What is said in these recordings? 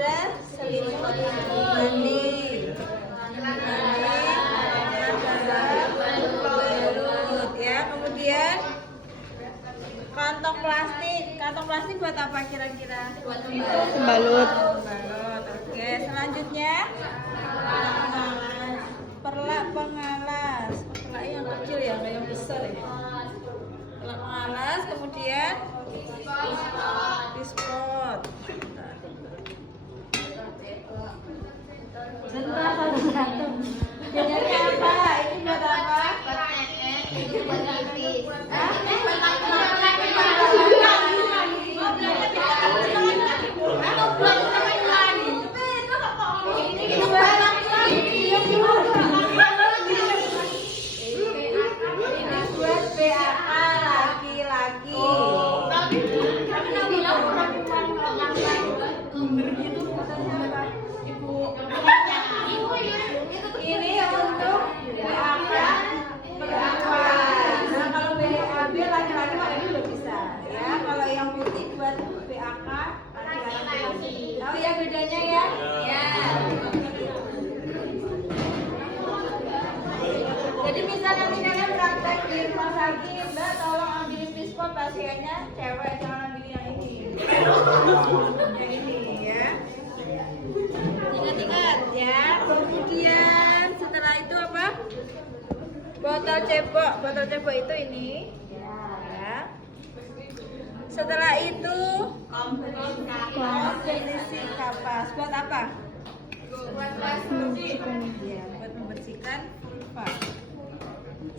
ada selimut mandi. Balut ya. Kemudian kantong plastik buat apa kira-kira? Buat Pembalut. Pembalut. Oke, selanjutnya perlak pengalas. Perlak yang kecil ya, nggak yang besar ya. Perlak pengalas, kemudian dispot. Sebentar harus gantung. Jadi apa? Ini buat apa? Ini buat nipis. Ini untuk BAK perempuan. Nah, kalau BAB laki-laki ini udah bisa ya. Kalau yang putih buat BAK laki-laki. Tahu ya bedanya ya? Ya. Jadi misal nanti kalian praktek di rumah sakit, Mbak tolong ambilin pispot pasiennya cewek, jangan ambil yang ini. Yang ini ya. Ingat-ingat ya. Kemudian setelah itu apa? Botol cebok itu ini. Ya. Setelah itu komposisi kapas. Buat apa? Buat membersihkan vulva.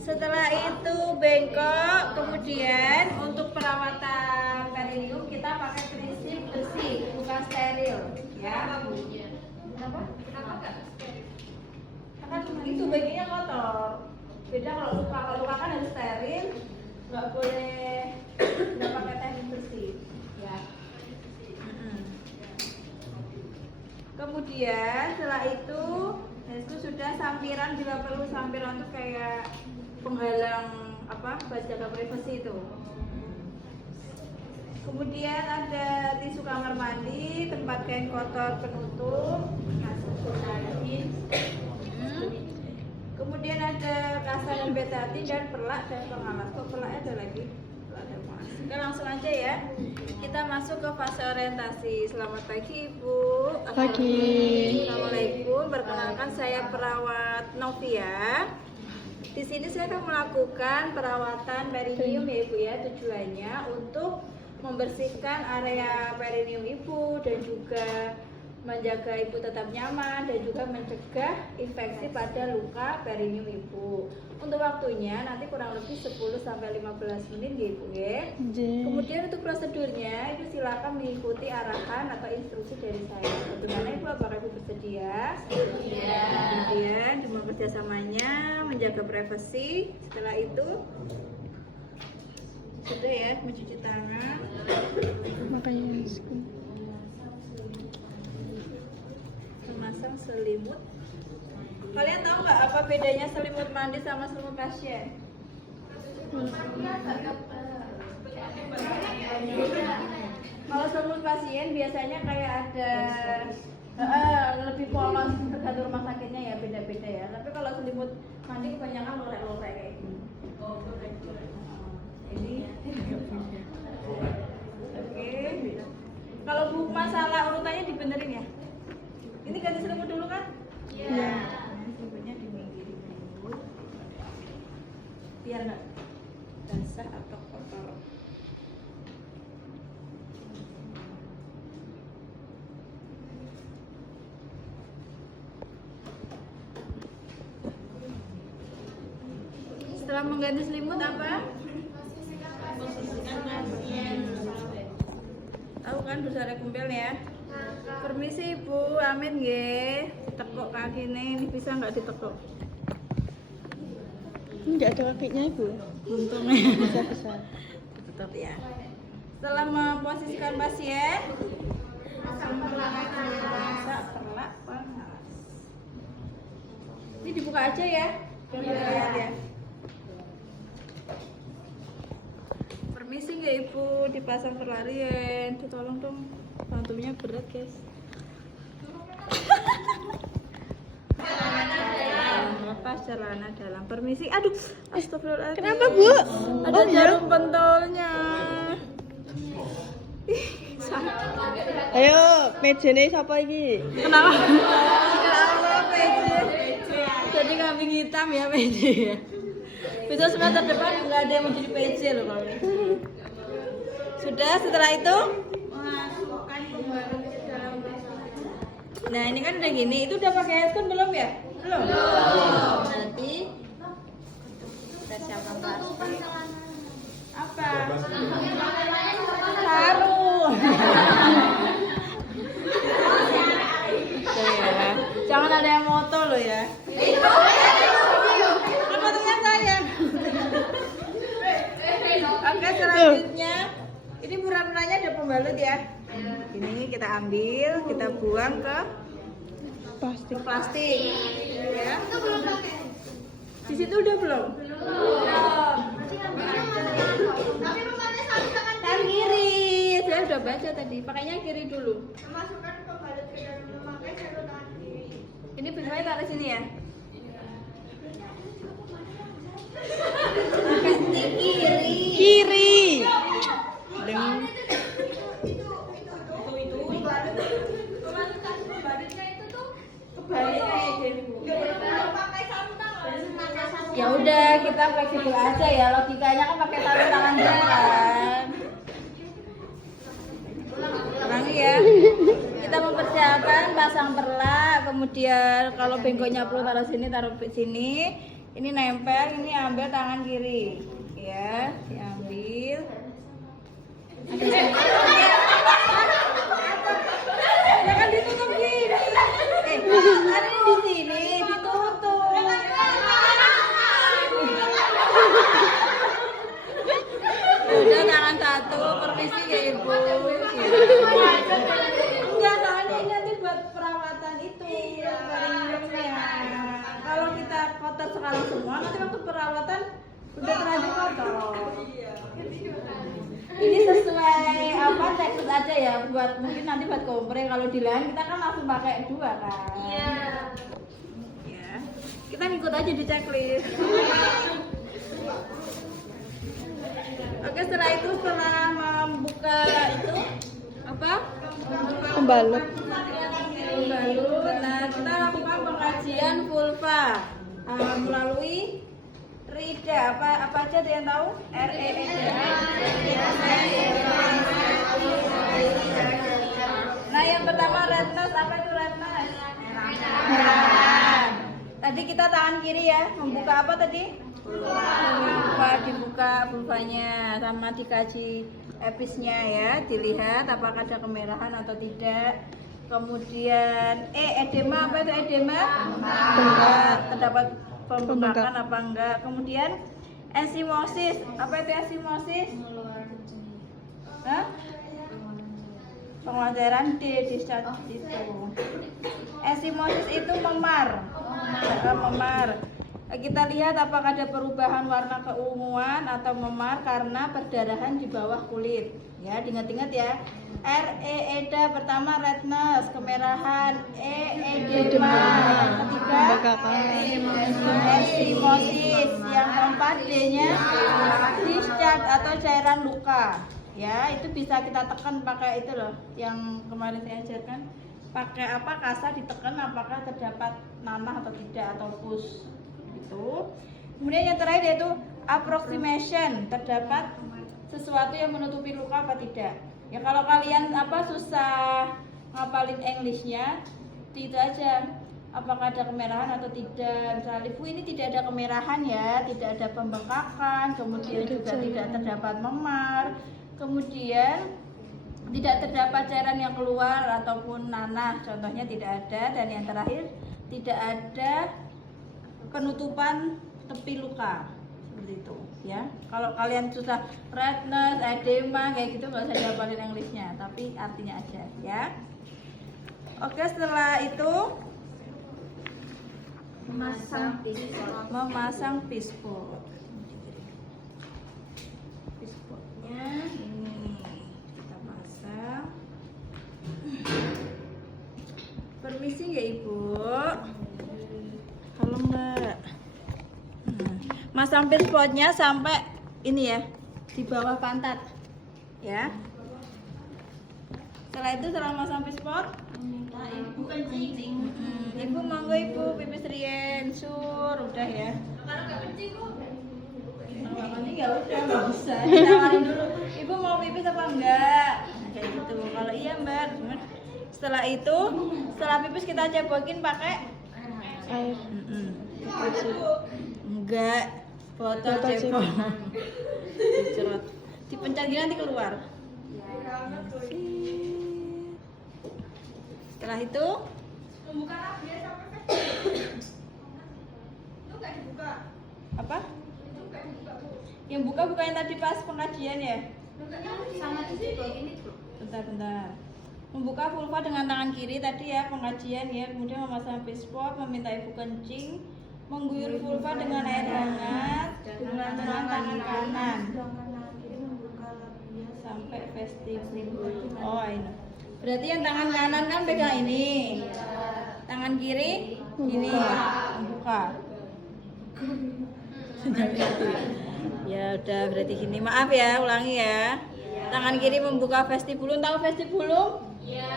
Setelah itu bengkok, kemudian untuk perawatan perineum kita pakai prinsip bersih, bukan steril, ya. Kenapa? Kan itu bagiannya kotor. Beda kalau luka kan harus steril, nggak boleh nggak pakai teknik bersih, ya. Kemudian setelah itu sudah sampiran, bila perlu sampiran itu kayak penghalang buat jaga privasi itu. Kemudian ada tisu kamar mandi, tempat kain kotor penutup, kemudian ada kasar dan betadin dan perlak dan pengalas. Kok perlaknya ada lagi? Kita langsung aja ya. Kita masuk ke fase orientasi. Selamat pagi Ibu. Pagi. Assalamualaikum. Perkenalkan saya perawat Novia. Di sini saya akan melakukan perawatan perineum ya Ibu ya. Tujuannya untuk membersihkan area perineum Ibu dan juga menjaga Ibu tetap nyaman dan juga mencegah infeksi pada luka perineum Ibu. Untuk waktunya nanti kurang lebih 10-15 menit ya Ibu ya. Kemudian untuk prosedurnya Ibu silakan mengikuti arahan atau instruksi dari saya. Bagaimana Ibu, apakah Ibu bersedia? Iya. Kemudian cuma kerjasamanya menjaga privasi. Setelah itu sudah ya, mencuci tangan. Makanya Memasang selimut. Kalian tahu nggak apa bedanya selimut mandi sama selimut pasien? Kalau selimut pasien biasanya kayak ada lebih polos, tergantung rumah sakitnya ya, beda-beda ya. Tapi kalau selimut mandi kebanyakan lorek-lorek kayak gini. Ini oke. Kalau bu masalah urutannya dibenerin ya. Ini ganti selimut dulu kan? Iya. Selimutnya diminggirin dulu. Biar nggak basah atau kotor. Setelah mengganti selimut apa? Tahu kan busara kumpel ya? Permisi Ibu, amin nggih. Tekuk kakine ini bisa nggak ditekuk? Enggak ada kakinya Ibu. Untungnya Bisa. tetap ya. Setelah memposisikan pasien, masak perlak panas. Ini dibuka aja ya, biar lihat ya. Permisi nggak Ibu, dipasang pelarian. Tolong dong, bantunya berat guys. Lepas celana dalam. Permisi. Aduh, astagfirullahaladzim. Kenapa, Bu? Ada Oh, iya? jarum pentolnya. Ayo, mejane siapa iki? Kenapa? Kenapa PJ? Jadi kambing hitam ya PJ ya. Bisa semester depan nggak ada yang mau jadi PJ loh kalau ini. Sudah, setelah itu masukkan pembalut ke dalam. Nah ini kan udah gini, itu udah pakai headphone belum ya? Belum. Nanti kita siapkan plastik. Apa? Sarung. Ya. Jangan ada yang moto loh ya. Fotonya saya. Oke, selanjutnya ini pura-puranya ada pembalut ya. Ini kita ambil, kita buang ke Plastik. plastik. Ya. Di situ udah belum? Tapi rumahnya sama kan Kan kiri. Saya udah baca tadi. Pakainya kiri dulu. memasukkan pembalut ke dalam memakai sarung tangan kiri. Ini pisaunya taruh sini ya. Di kiri. Kiri. Deng. Kebalik kayak gini, Bu. Pakai sarung tangan. Ya udah kita fleksibel aja ya, logikanya kan pakai sarung tangan juga kan. Ulangi ya. Kita mempersiapkan pasang perlak, kemudian kalau bengkoknya perlu taruh sini. Ini nempel, ini ambil tangan kiri. Ya, diambil. Jangan ditutup gini. Kan ini di sini ditutup. Udah tangan satu, permisi ya Ibu. Enggak, soalnya ini nanti buat perawatan itu minumnya. Kalau kita kotor sekali semua, nanti waktu perawatan udah terlanjur kotor. Ini sesuai apa checklist aja ya, buat mungkin nanti buat kompre. Kalau di lain kita kan langsung pakai 2 kan. Iya. Ya. Kita ngikut aja di checklist. Oke, setelah itu setelah membuka itu apa? Pembalut. Pembalut. Nah, kita lakukan pengajian vulva melalui RIDA. Apa aja ada yang tahu? REEDA. Nah, yang pertama redness. Apa itu redness? Merah. Tadi kita tangan kiri ya, membuka apa tadi? Dibuka vulvanya sama dikaji episnya ya, dilihat apakah ada kemerahan atau tidak. Kemudian edema, apa itu edema? Terdapat pembengkakan apa enggak. Kemudian ensimosis, apa itu ensimosis? Hah? Pengeluaran discharge itu. Ensimosis itu memar. Kita lihat apakah ada perubahan warna keunguan atau memar karena perdarahan di bawah kulit. Ya, diingat-ingat ya. REEDA pertama redness, kemerahan, edema, yang ketiga ensimosis, yang keempat D-nya discharge atau cairan luka. Ya, itu bisa kita tekan pakai itu loh, yang kemarin saya ajarkan. Pakai apa, kasa ditekan apakah terdapat nanah atau tidak, atau pus. Kemudian yang terakhir yaitu approximation, terdapat sesuatu yang menutupi luka apa tidak. Ya kalau kalian susah ngapalin Englishnya, itu aja apakah ada kemerahan atau tidak. Misalnya Bu, ini tidak ada kemerahan ya, tidak ada pembengkakan, kemudian juga tidak terdapat memar, kemudian tidak terdapat cairan yang keluar ataupun nanah, contohnya tidak ada. Dan yang terakhir, tidak ada penutupan tepi luka, seperti itu ya. Kalau kalian susah redness, edema kayak gitu, nggak usah dihafalin Englishnya, tapi artinya aja ya. Oke, setelah itu memasang pispot. Pispotnya ini kita pasang. Permisi ya Ibu. Halo Mbak. Masang spotnya sampai ini ya, di bawah pantat. Ya. Setelah itu setelah masang spot, Ibu kencing. Ibu monggo Ibu pipis rien, sur, udah ya. Kalau nggak kencing kok. Kalau kencing ya udah nggak usah. Ditawarin dulu. Ibu mau pipis apa enggak? Nah, kayak gitu. Kalau iya Mbak. Setelah itu, setelah pipis kita cebokin pakai Air. enggak botol Botol cebok. Dicerot. Dipencet gini nanti keluar. Setelah itu Membuka rabies sampai itu nggak dibuka. apa? Itu nggak dibuka Bu. Yang buka bukan yang tadi pas pengajian ya? Bukanya sama di situ ini tuh. Bentar. Membuka vulva dengan tangan kiri tadi ya pengajian ya, kemudian memasang spot, meminta ibu kencing, mengguyur vulva dengan air hangat dengan tangan kanan sampai vestibul. Oh ini. Berarti yang tangan kanan kan pegang ini, tangan kiri ini membuka. Ya udah berarti gini. Maaf ya, ulangi ya. Tangan kiri membuka vestibulum. Tahu vestibulum? Iya.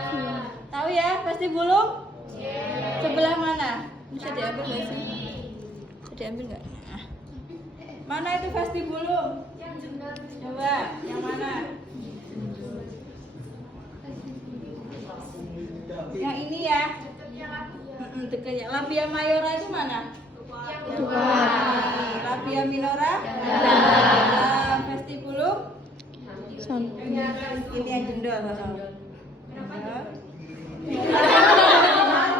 Tahu ya vestibulum? Sebelah mana? Bisa diambil nggak sih? Bisa diambil nggak? Nah. Mana itu vestibulum? Yang jendela. Coba, yang mana? Yang ini ya? Dekatnya. Labia mayora itu mana? Ini. Labia minora? Vestibulum? Sampai. Ini yang jendol.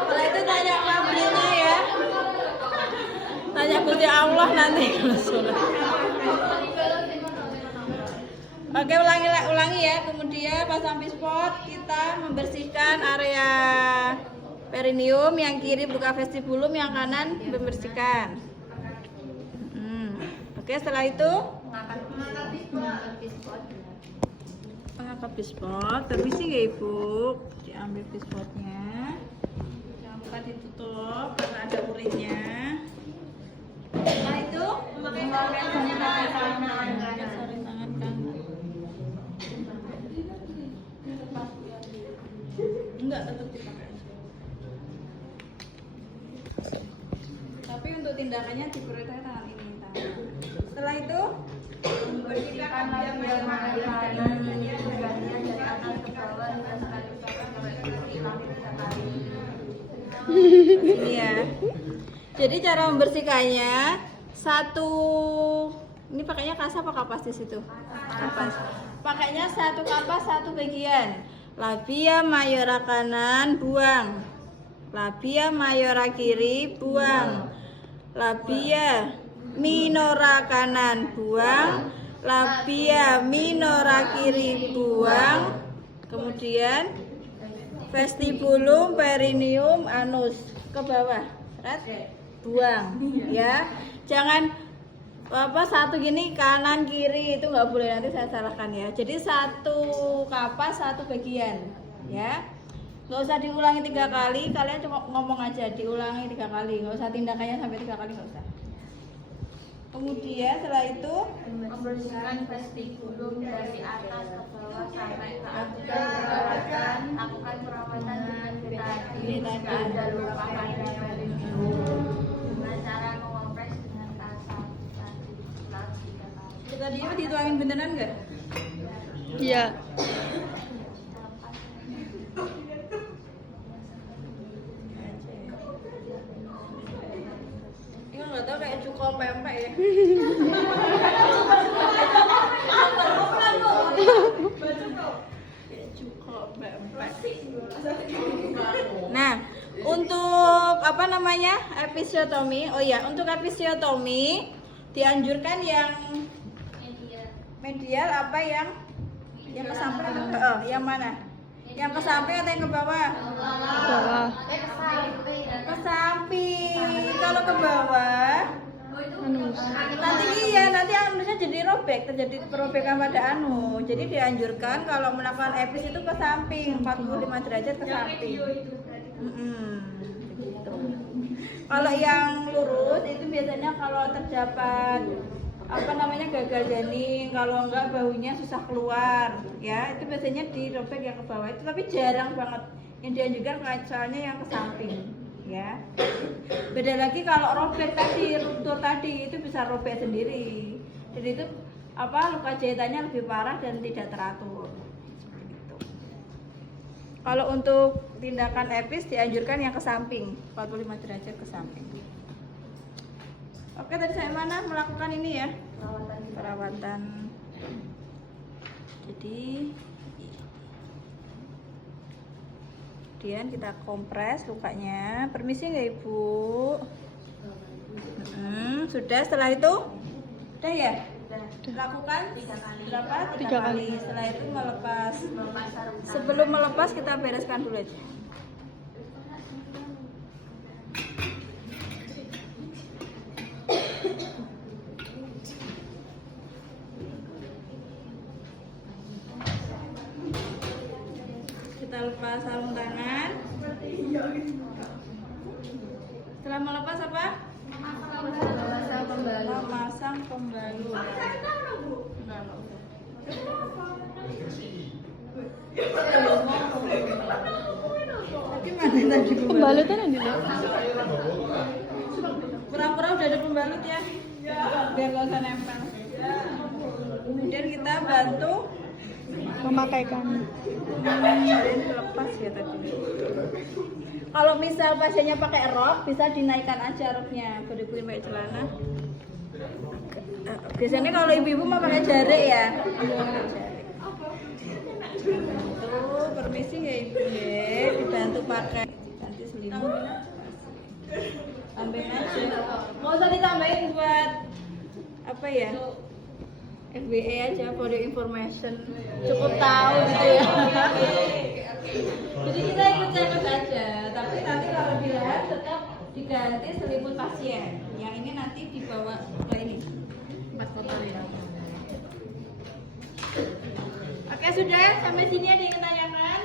Kalau itu tanya kabrinya ya. Tanya Gusti Allah nanti kalau sholat. Oke, ulangi ya. Kemudian pasang pispot, kita membersihkan area perineum, yang kiri buka vestibulum, yang kanan membersihkan. Oke, setelah itu mengangkat pispot. Permisi ya Ibu, diambil pispotnya, jangan ditutup karena ada urinnya. Setelah itu memakai tangan kanan. Enggak, tetap dipakai. Tapi untuk tindakannya diperintahkan tangan ini. Setelah itu membersihkan labia mayora dari atas ke bawah dengan sekali ini ya. Jadi cara membersihkannya satu, ini pakainya kapas apa kapas di situ? Kapas. Pakainya satu kapas satu bagian. Labia mayora kanan buang. Labia mayora kiri buang. Labia minora kanan buang. Labia minora kiri buang. Kemudian vestibulum, perineum, anus ke bawah. Buang ya. Jangan satu gini kanan kiri, itu nggak boleh, nanti saya salahkan ya. Jadi satu kapas satu bagian ya, nggak usah diulangi 3 kali, kalian cuma ngomong aja diulangi 3 kali, nggak usah tindakannya sampai 3 kali, nggak usah. Kemudian setelah itu Membersihkan vestibulum dari atas ke bawah sampai ke atas. Lakukan perawatan dengan ini tadi ada luka pada perineum dengan cara mengompres dengan kasar tadi. kita dia dituangin beneran nggak? Iya. Ini nggak tahu kayak cuko pempek ya. Cuko pempek. Nah, untuk apa namanya episiotomi, oh ya, untuk episiotomi dianjurkan yang medial apa yang ke samping yang mana? Yang ke samping atau yang ke bawah? Bawah. Ke samping. Kalau ke bawah Anus. nanti anusnya jadi robek, terjadi perobekan pada anus. Jadi dianjurkan kalau melakukan epis itu ke samping 45 derajat ke samping. Begitu. Kalau yang lurus itu biasanya kalau terdapat gagal janin, kalau enggak baunya susah keluar, ya itu biasanya dirobek yang ke bawah itu, tapi jarang banget yang dianjurkan soalnya yang ke samping, ya. Beda lagi kalau robek tadi, ruptur tadi itu bisa robek sendiri, jadi itu luka jahitannya lebih parah dan tidak teratur. Gitu. Kalau untuk tindakan epis dianjurkan yang ke samping, 45 derajat ke samping. Oke, tadi saya mana melakukan ini ya? Perawatan. Jadi kemudian kita kompres lukanya. Permisi nggak Ibu? Sudah, setelah itu? Udah ya? Lakukan 3 kali. Berapa? 3 kali. Setelah itu melepas. Melepas sarung tangan. Sebelum melepas kita bereskan dulu aja. Kita lepas sarung tangan. Setelah melepas apa? Memasang pembalut. Memasang pembalut. Gimana tadi Pembalutan yang dilihat. Pura-pura udah ada pembalut ya, biar gak usah nempel. Kemudian kita bantu Memakaikan. ini lepas ya tadi. Kalau misal pasiennya pakai rok, bisa dinaikkan aja roknya, beribuin pakai celana. Biasanya kalau ibu-ibu mau pakai jarik ya. Tuh, permisi ya ibu ya, dibantu pakai. Ganti selimut. Tambahin aja. Nggak usah ditambahin buat apa ya? FBE aja, for your information. Cukup tahu gitu ya. Jadi kita ikut checkup aja, tapi nanti kalau dilihat tetap diganti selimut pasien. Yang ini nanti dibawa ke ini. Tempat kotor ya. Oke, sudah sampai sini ada yang tanyakan?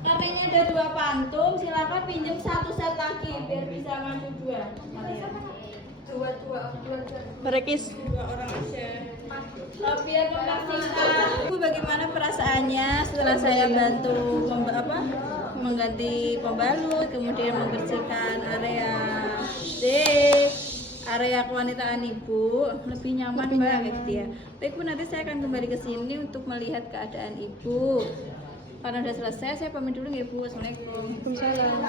Karena ada 2 pantum, silakan pinjam 1 set lagi biar bisa maju 2. Berekis. 2 orang aja. Biar memastikan bagaimana perasaannya setelah saya bantu mengganti pembalut, kemudian membersihkan area kewanitaan ibu, lebih nyaman Mbak gitu ya. Baik Bu, nanti saya akan kembali ke sini untuk melihat keadaan ibu. Karena udah selesai, saya pamit dulu ya Bu. Assalamualaikum. Waalaikumsalam.